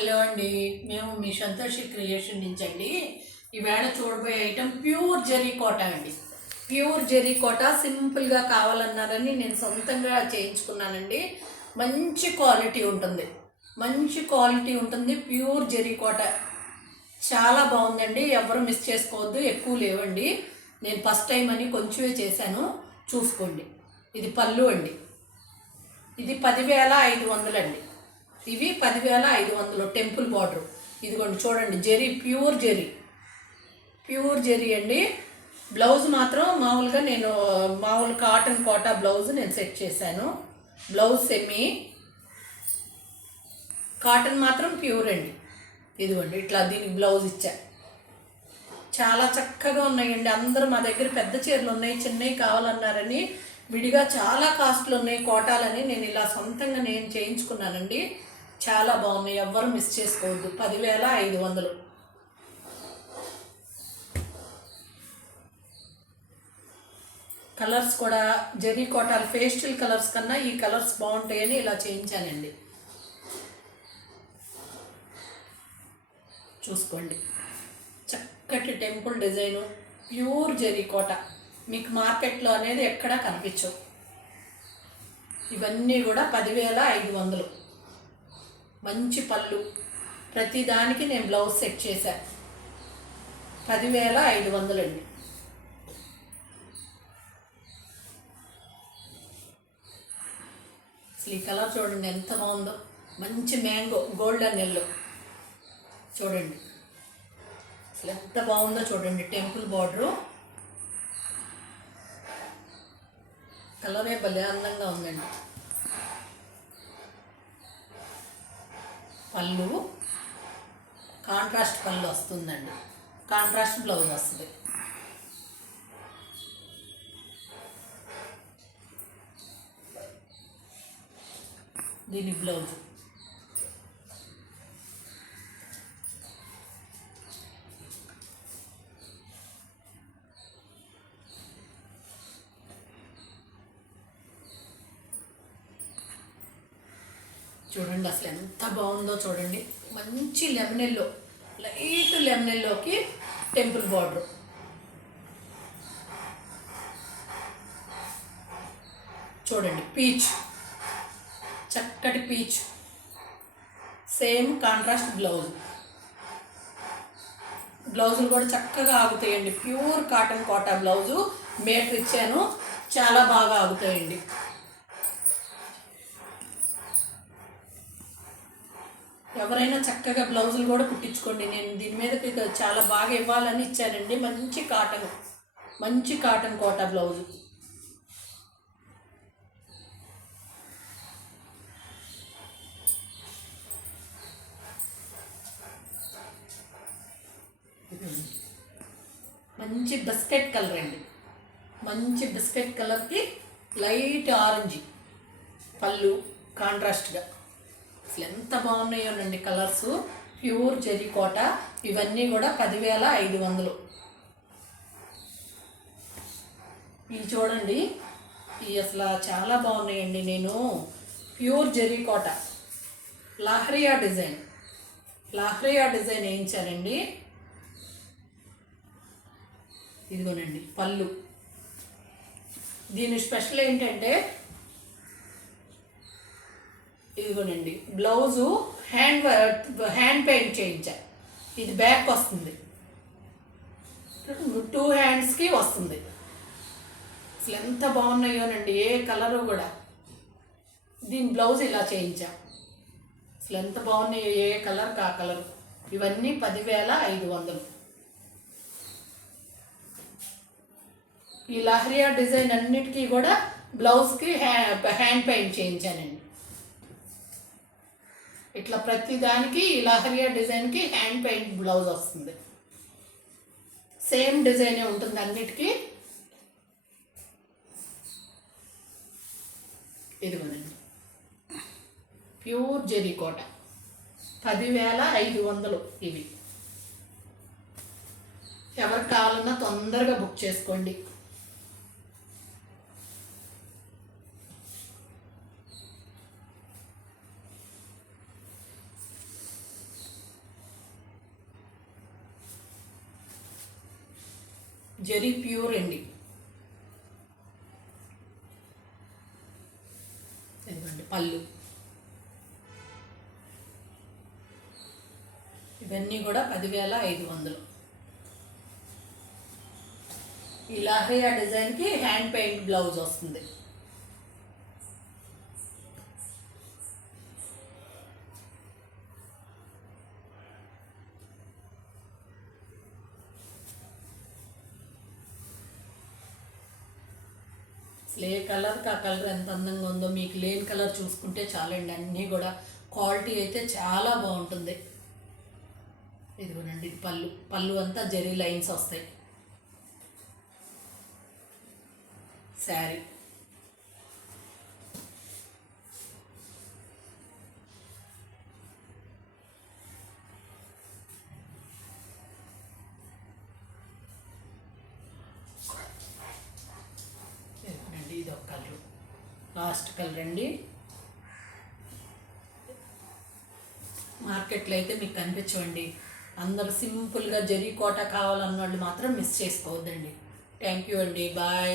Hello అండి, మేము మీ Santoshi creation నుంచి అండి. ఈవేళ చూడబోయే ఐటెం ప్యూర్ జెరీ కోట అండి. ప్యూర్ జెరీ కోట సింపుల్గా కావాలన్నారని నేను సొంతంగా చేయించుకున్నానండి. మంచి క్వాలిటీ ఉంటుంది, ప్యూర్ జెరీ కోట చాలా బాగుందండి. ఎవరు మిస్ చేసుకోవద్దు, ఎక్కువ లేవండి. నేను ఫస్ట్ టైం అని కొంచెమే చేశాను, చూసుకోండి. ఇది పళ్ళు అండి, ఇది 10,500 అండి. ఇవి 10,500 టెంపుల్ బార్డర్. ఇదిగోండి చూడండి, జెరీ ప్యూర్ జెరీ అండి. బ్లౌజ్ మాత్రం మామూలుగా నేను మామూలు కాటన్ కోటా బ్లౌజ్ నేను సెట్ చేశాను. బ్లౌజ్ సెమీ, కాటన్ మాత్రం ప్యూర్ అండి. ఇదిగోండి ఇట్లా దీనికి బ్లౌజ్ ఇచ్చా. చాలా చక్కగా ఉన్నాయండి. అందరూ మా దగ్గర పెద్ద చీరలు ఉన్నాయి, చిన్నవి కావాలన్నారని విడిగా చాలా కాస్ట్లు ఉన్నాయి కోటాలని నేను ఇలా సొంతంగా నేను చేయించుకున్నానండి. చాలా బాగున్నాయి, ఎవ్వరు మిస్ చేసుకోవద్దు. 10,500. కలర్స్ కూడా జెరీ కోటాలు పేస్టల్ కలర్స్ కన్నా ఈ కలర్స్ బాగుంటాయని ఇలా చేయించానండి. చూసుకోండి, చక్కటి టెంపుల్ డిజైను, ప్యూర్ జెరీ కోట. మీకు మార్కెట్లో అనేది ఎక్కడా కనిపించవు. ఇవన్నీ కూడా 10,500. మంచి పళ్ళు, ప్రతిదానికి నేను బ్లౌజ్ సెట్ చేశాను. 10,500 అండి. అసలు ఈ కలర్ చూడండి ఎంత బాగుందో, మంచి మ్యాంగో గోల్డెన్ ఎల్లో. చూడండి అసలు ఎంత బాగుందో చూడండి. టెంపుల్ బార్డరు కలరే భలే అందంగా ఉందండి. పళ్ళు కాంట్రాస్ట్ పళ్ళు వస్తుందండి, కాంట్రాస్ట్ బ్లౌజ్ వస్తుంది. దీని బ్లౌజ్ చూడండి, అసలు ఎంత బాగుందో చూడండి. మంచి లెమన్ ఎల్లో, లైట్ లెమన్ ఎల్లోకి టెంపుల్ బార్డర్. చూడండి పీచ్, చక్కటి పీచ్, సేమ్ కాంట్రాస్ట్ బ్లౌజ్. బ్లౌజులు కూడా చక్కగా ఆగుతాయండి. Pure cotton Kota blouse metre ఇచ్చాను, చాలా బాగా ఆగుతాయండి. ఎవరైనా చక్కగా బ్లౌజులు కూడా కుట్టించుకోండి. నేను దీని మీదకి చాలా బాగా ఇవ్వాలని ఇచ్చానండి. మంచి కాటన్ కోటా బ్లౌజు. మంచి బిస్కెట్ కలర్ అండి, మంచి బిస్కెట్ కలర్కి లైట్ ఆరెంజ్ పళ్ళు కాంట్రాస్ట్గా. అసలు ఎంత బాగున్నాయోనండి కలర్స్. ప్యూర్ జెరీ కోట. ఇవన్నీ కూడా 10,500. ఇవి చూడండి, ఇవి అసలు చాలా బాగున్నాయండి. నేను ప్యూర్ జెరీ కోట లాహ్రియా డిజైన్ వేయించానండి. ఇదిగోనండి పళ్ళు. దీని స్పెషల్ ఏంటంటే ఇదిగోనండి బ్లౌజు హ్యాండ్ పెయింట్ చేయించా. ఇది బ్యాక్ వస్తుంది, 2 హ్యాండ్స్కి వస్తుంది. అసలు ఎంత బాగున్నాయోనండి, ఏ కలరు కూడా. దీని బ్లౌజ్ ఇలా చేయించా. అసలు ఎంత బాగున్నాయో, ఏ కలర్ కా కలరు. ఇవన్నీ 10,500. ఈ లహరియా డిజైన్ అన్నిటికీ కూడా బ్లౌజ్కి హ్యాండ్ పెయింట్ చేయించానండి. ఇట్లా ప్రతి దానికి ఈ లహరియా డిజైన్కి హ్యాండ్ పెయింట్ బ్లౌజ్ వస్తుంది. సేమ్ డిజైనే ఉంటుంది అన్నిటికీ. ఇదిగోనండి ప్యూర్ జెరీ కోట 10,500. ఇవి ఎవరికి కావాలన్నా తొందరగా బుక్ చేసుకోండి. జరీ ప్యూర్ అండి. ఇదిగోండి పళ్ళు. ఇవన్నీ కూడా 10,500. ఈ లహరియా డిజైన్కి హ్యాండ్ పెయింట్ బ్లౌజ్ వస్తుంది. అసలు ఏ కలర్కి ఆ కలర్ ఎంత అందంగా ఉందో, మీకు లేని కలర్ చూసుకుంటే చాలండి. అన్నీ కూడా క్వాలిటీ అయితే చాలా బాగుంటుంది. ఇదిగోనండి, ఇది పళ్ళు. పళ్ళు అంతా జరీ లైన్స్ వస్తాయి. శారీ ఇదిగోనండి, ఇది ఒక కలర్, లాస్ట్ కలర్ అండి. మార్కెట్లో అయితే మీకు కనిపించవండి. అందరూ సింపుల్గా జరీ కోట కావాలన్న వాళ్ళు మాత్రం మిస్ చేసుకోవద్దండి. థ్యాంక్ యూ అండి. బాయ్.